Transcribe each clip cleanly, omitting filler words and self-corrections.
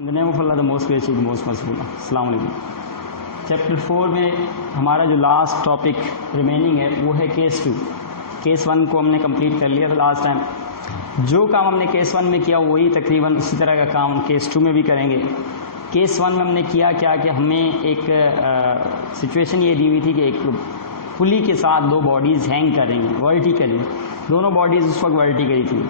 In the name of Allah the most gracious most merciful. अस्सलाम वालेकुम। Chapter 4 में हमारा जो लास्ट टॉपिक रिमेनिंग है वो है केस 2। केस 1 को हमने कंप्लीट कर लिया था लास्ट टाइम। जो काम हमने केस 1 में किया वही तकरीबन उसी तरह का काम केस 2 में भी करेंगे। केस 1 में हमने किया क्या कि हमें एक सिचुएशन ये दी हुई थी कि एक पुली के साथ दो बॉडीज़ हैंग कर रही हैं वर्टिकली, दोनों बॉडीज़ उस वक्त वर्टिकली थी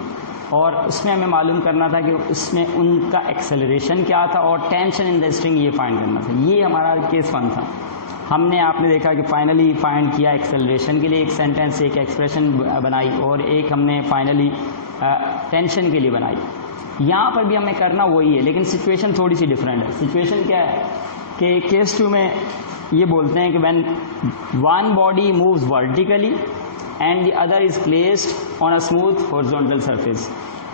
और उसमें हमें मालूम करना था कि उसमें उनका एक्सेलरेशन क्या था और टेंशन इन द स्ट्रिंग ये फाइंड करना था। ये हमारा केस 1 था। हमने आपने देखा कि फाइनली फाइंड किया एक्सेलरेशन के लिए एक सेंटेंस, एक एक्सप्रेशन बनाई और एक हमने फाइनली टेंशन के लिए बनाई। यहाँ पर भी हमें करना वही है लेकिन सिचुएशन थोड़ी सी डिफरेंट है। सिचुएशन क्या है कि केस 2 में ये बोलते हैं कि when one body moves vertically and the other is placed on a smooth horizontal surface.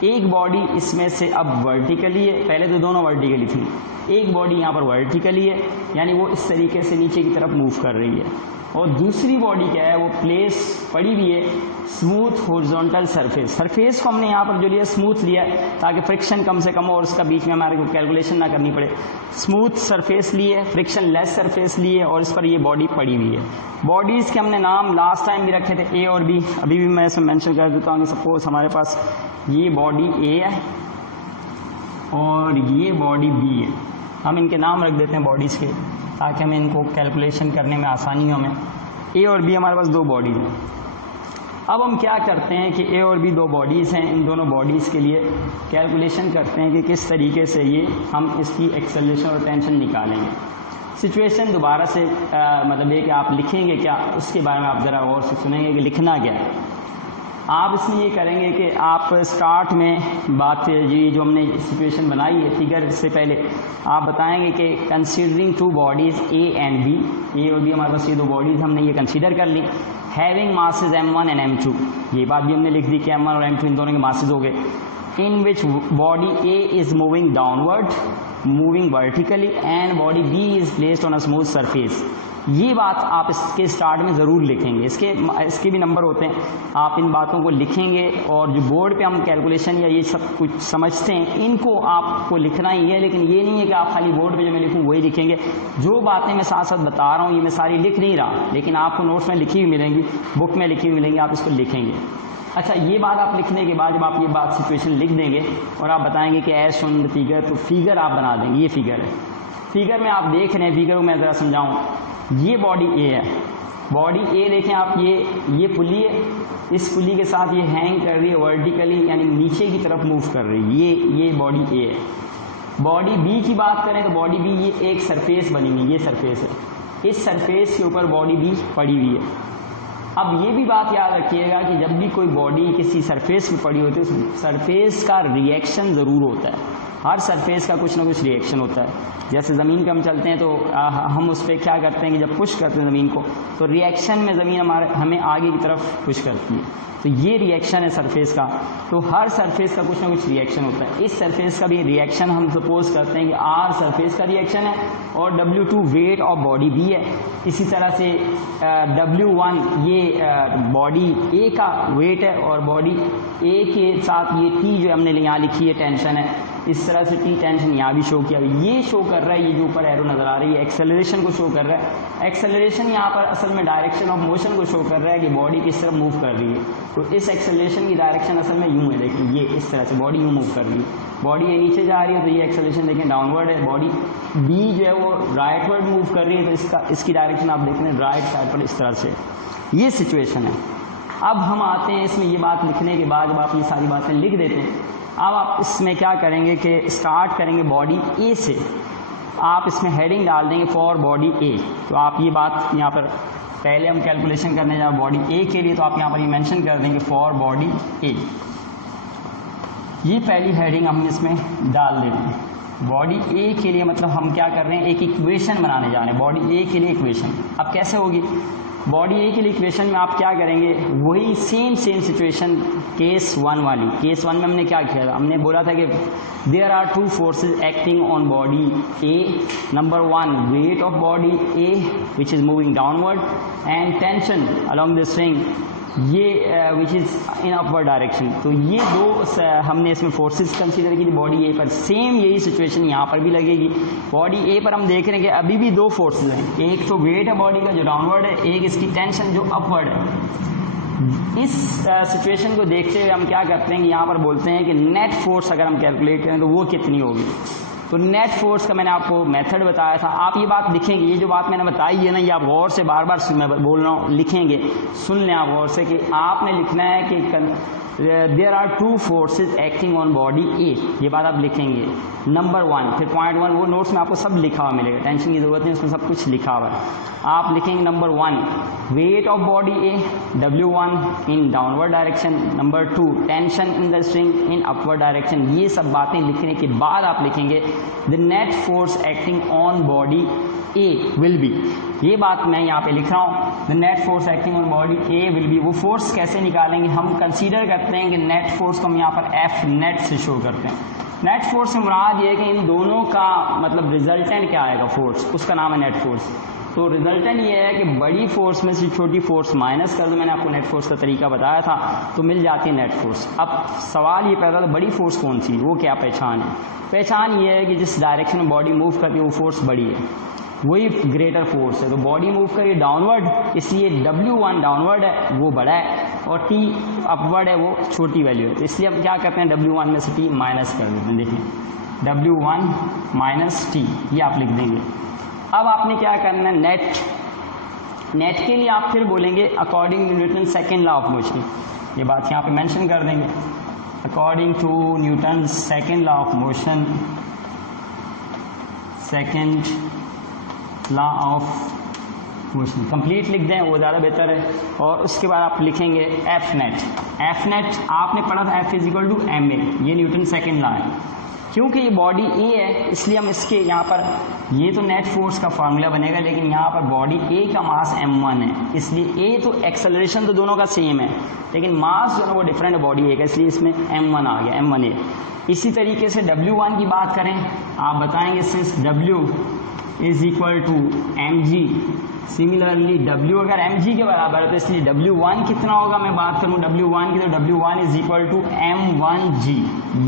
एक बॉडी इसमें से अब वर्टिकली है, पहले तो दोनों वर्टिकली थी, एक बॉडी यहाँ पर वर्टिकली है यानी वो इस तरीके से नीचे की तरफ मूव कर रही है और दूसरी बॉडी क्या है वो प्लेस पड़ी हुई है स्मूथ हॉरिजॉन्टल सरफेस। सरफेस को हमने यहाँ पर जो लिया स्मूथ लिया ताकि फ्रिक्शन कम से कम हो और उसका बीच में हमारे को कैलकुलेशन ना करनी पड़े। स्मूथ सरफेस ली है, फ्रिक्शन लेस सरफेस ली है और इस पर ये बॉडी पड़ी हुई है। बॉडीज़ के हमने नाम लास्ट टाइम भी रखे थे ए और बी, अभी भी मैं इसमें मेंशन कर देता हूँ कि सपोज हमारे पास ये बॉडी ए है और ये बॉडी बी है। हम इनके नाम रख देते हैं बॉडीज़ के ताकि हमें इनको कैलकुलेशन करने में आसानी हो। हमें ए और बी हमारे पास दो बॉडीज़ हैं। अब हम क्या करते हैं कि ए और बी दो बॉडीज़ हैं, इन दोनों बॉडीज़ के लिए कैलकुलेशन करते हैं कि किस तरीके से ये हम इसकी एक्सेलरेशन और टेंशन निकालेंगे। सिचुएशन दोबारा से मतलब ये कि आप लिखेंगे क्या उसके बारे में आप ज़रा गौर से सुनेंगे कि लिखना क्या है। आप इसमें ये करेंगे कि आप स्टार्ट में बात जी जो हमने सिचुएशन बनाई है फिगर से पहले आप बताएंगे कि considering two bodies A and B, A और बी हमारे पास ये दो बॉडीज़ हमने ये कंसीडर कर ली, having masses m1 and m2। ये बात भी हमने लिख दी कि m1 और m2 इन दोनों के मासेज हो गए। In which body A is moving downward moving vertically and body B is placed on a smooth surface. ये बात आप इसके स्टार्ट में ज़रूर लिखेंगे। इसके भी नंबर होते हैं, आप इन बातों को लिखेंगे और जो बोर्ड पे हम कैलकुलेशन या ये सब कुछ समझते हैं इनको आपको लिखना ही है। लेकिन ये नहीं है कि आप खाली बोर्ड पे जो मैं लिखूँ वही लिखेंगे। जो बातें मैं साथ साथ बता रहा हूँ ये मैं सारी लिख नहीं रहा लेकिन आपको नोट्स में लिखी हुई मिलेंगी, बुक में लिखी हुई मिलेंगी, आप इसको लिखेंगे। अच्छा, ये बात आप लिखने के बाद जब आप ये बात सिचुएशन लिख देंगे और आप बताएंगे कि एज शोन द फिगर, तो फिगर आप बना देंगे। ये फिगर है, फिगर में आप देख रहे हैं, फिगर को मैं ज़रा समझाऊँ। ये बॉडी ए है, बॉडी ए देखें आप, ये पुली है, इस पुली के साथ ये हैंग कर रही है वर्टिकली यानी नीचे की तरफ मूव कर रही है। ये बॉडी ए है। बॉडी बी की बात करें तो बॉडी बी ये एक सरफेस बनी हुई, ये सरफेस है, इस सरफेस के ऊपर बॉडी बी पड़ी हुई है। अब ये भी बात याद रखिएगा कि जब भी कोई बॉडी किसी सरफेस पे पड़ी होती है उस सरफेस का रिएक्शन ज़रूर होता है। हर सरफेस का कुछ ना कुछ रिएक्शन होता है। जैसे ज़मीन पे हम चलते हैं तो हम उस पर क्या करते हैं कि जब पुश करते हैं ज़मीन को तो रिएक्शन में ज़मीन हमें आगे की तरफ पुश करती है। तो ये रिएक्शन है सरफेस का। तो हर सरफेस का कुछ ना कुछ रिएक्शन होता है। इस सरफेस का भी रिएक्शन हम सपोज करते हैं कि आर सरफेस का रिएक्शन है और W2 wait of body B है। इसी तरह से W1 ये बॉडी ए का वेट है और बॉडी ए के साथ ये T जो हमने यहाँ लिखी है टेंशन है। इस तरह से T टेंशन यहाँ भी शो किया। ये शो कर रहा है, ये जो ऊपर एरो नज़र आ रही है एक्सेलरेशन को शो कर रहा है। एक्सेलरेशन यहाँ पर असल में डायरेक्शन ऑफ मोशन को शो कर रहा है कि बॉडी किस तरफ मूव कर रही है। तो इस एक्सेलरेशन की डायरेक्शन असल में यूँ है, देखिए ये इस तरह से बॉडी यूँ मूव कर रही है। बॉडी ये नीचे जा रही है तो ये एक्सेलरेशन देखें डाउनवर्ड है। बॉडी बी जो है वो राइटवर्ड मूव कर रही है तो इसकी डायरेक्शन आप देख रहे हैं राइट साइड पर इस तरह से। ये सिचुएशन है। अब हम आते हैं इसमें ये बात लिखने के बाद जब आप ये सारी बातें लिख देते हैं अब आप इसमें क्या करेंगे कि स्टार्ट करेंगे बॉडी ए से। आप इसमें हेडिंग डाल देंगे फॉर बॉडी ए। तो आप ये बात यहाँ पर पहले हम कैलकुलेशन करने जाए बॉडी ए के लिए तो आप यहाँ पर ये मेंशन कर देंगे फॉर बॉडी ए। ये पहली हेडिंग हम इसमें डाल देते हैं बॉडी ए के लिए। मतलब हम क्या कर रहे हैं, एक इक्वेशन बनाने जा रहे हैं बॉडी ए के लिए इक्वेशन। अब कैसे होगी बॉडी ए के लिए इक्वेशन में आप क्या करेंगे, वही सेम सिचुएशन केस 1 वाली। केस 1 में हमने क्या किया था, हमने बोला था कि there are two forces acting on body A. Number 1 weight of body A which is moving downward and tension along the string ये which is in upward direction. तो ये दो हमने इसमें फोर्सेस कंसीडर की बॉडी ए पर। Same यही situation यहाँ पर भी लगेगी। बॉडी ए पर हम देख रहे हैं कि अभी भी दो फोर्सेस हैं, एक तो वेट है बॉडी का जो डाउनवर्ड है, एक इसकी टेंशन जो अपवर्ड है। इस सिचुएशन को देखते हुए हम क्या करते हैं कि यहाँ पर बोलते हैं कि नेट फोर्स अगर हम कैलकुलेट करें तो वो कितनी होगी। तो नेट फोर्स का मैंने आपको मेथड बताया था। आप ये बात लिखेंगे, ये जो बात मैंने बताई है ना, ये आप गौर से बार बार मैं बोल रहा हूँ लिखेंगे, सुन लें आप गौर से कि आपने लिखना है कि there are two forces acting on body A. ये बात आप लिखेंगे नंबर 1, फिर पॉइंट 1 वो नोट्स में आपको सब लिखा हुआ मिलेगा, टेंशन की जरूरत नहीं, उसमें सब कुछ लिखा हुआ है। आप लिखेंगे number 1 weight of body A W1 in downward direction, number 2 tension in the string in upward direction. ये सब बातें लिखने के बाद आप लिखेंगे the net force acting on body A will be. ये बात मैं यहाँ पे लिख रहा हूँ, the net force acting on body A will be. वो फोर्स कैसे निकालेंगे, हम कंसीडर करते हैं कि नेट फोर्स को हम यहाँ पर एफ नेट से शो करते हैं। नेट फोर्स से मुराद ये है कि इन दोनों का मतलब रिजल्टेंट क्या आएगा फोर्स, उसका नाम है नेट फोर्स। तो रिजल्टेंट ये है कि बड़ी फोर्स में से छोटी फोर्स माइनस कर दो, मैंने आपको नेट फोर्स का तरीका बताया था, तो मिल जाती है नेट फोर्स। अब सवाल ये पैदा था बड़ी फोर्स कौन सी, वो क्या पहचान है। पहचान ये है कि जिस डायरेक्शन में बॉडी मूव करती है वो फोर्स बड़ी है, वही ग्रेटर फोर्स है। तो बॉडी मूव करिए डाउनवर्ड, इसलिए W1 डाउनवर्ड है वो बड़ा है और T अपवर्ड है वो छोटी वैल्यू है। तो इसलिए हम क्या करते हैं W1 में से T माइनस कर देते हैं। देखिए W1 माइनस T, ये आप लिख देंगे। अब आपने क्या करना है, नेट के लिए आप फिर बोलेंगे according to Newton second law of motion. ये बात यहाँ पे मेंशन कर देंगे, according to Newton second law of motion, second law of motion complete लिख दें, वो ज़्यादा बेहतर है। और उसके बाद आप लिखेंगे एफ नेट आपने पढ़ा था F is equal to ma, ये न्यूटन सेकेंड लॉ है। क्योंकि ये बॉडी ए है इसलिए हम इसके यहाँ पर, ये तो नेट फोर्स का फार्मूला बनेगा, लेकिन यहाँ पर बॉडी ए का मास m1 है, इसलिए ए तो एक्सेलरेशन तो दोनों का सेम है, लेकिन मास जो है वो डिफरेंट है बॉडी ए का, इसलिए इसमें m1 आ गया, m1a। इसी तरीके से W1 की बात करें, आप बताएंगे since W is equal to mg, similarly W अगर mg के बराबर है तो इसलिए W1 कितना होगा, मैं बात करूं W1 की तो W1 is equal to m1g।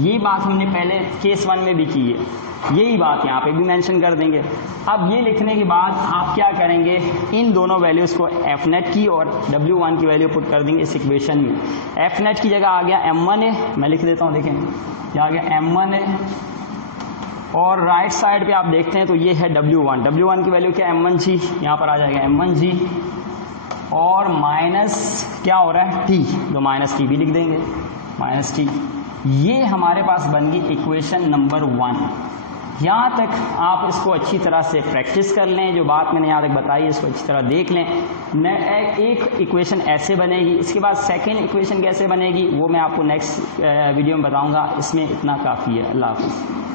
ये बात हमने पहले केस 1 में भी की है, यही बात यहाँ पे भी मेंशन कर देंगे। अब ये लिखने के बाद आप क्या करेंगे, इन दोनों वैल्यूज़ को एफ नेट की और W1 की वैल्यू पुट कर देंगे इस इक्वेशन में। एफ नेट की जगह आ गया m1 है, मैं लिख देता हूँ, देखें ये आ गया m1 है, और राइट साइड पे आप देखते हैं तो ये है W1 की वैल्यू क्या m1g, यहाँ पर आ जाएगा m1g, और माइनस क्या हो रहा है t, तो माइनस t भी लिख देंगे, माइनस t। ये हमारे पास बन गई इक्वेशन नंबर 1। यहाँ तक आप इसको अच्छी तरह से प्रैक्टिस कर लें, जो बात मैंने यहाँ तक बताई इसको अच्छी तरह देख लें। एक इक्वेशन ऐसे बनेगी, इसके बाद सेकेंड इक्वेशन कैसे बनेगी वो मैं आपको नेक्स्ट वीडियो में बताऊँगा। इसमें इतना काफ़ी है। अल्लाह हाफ़िज़।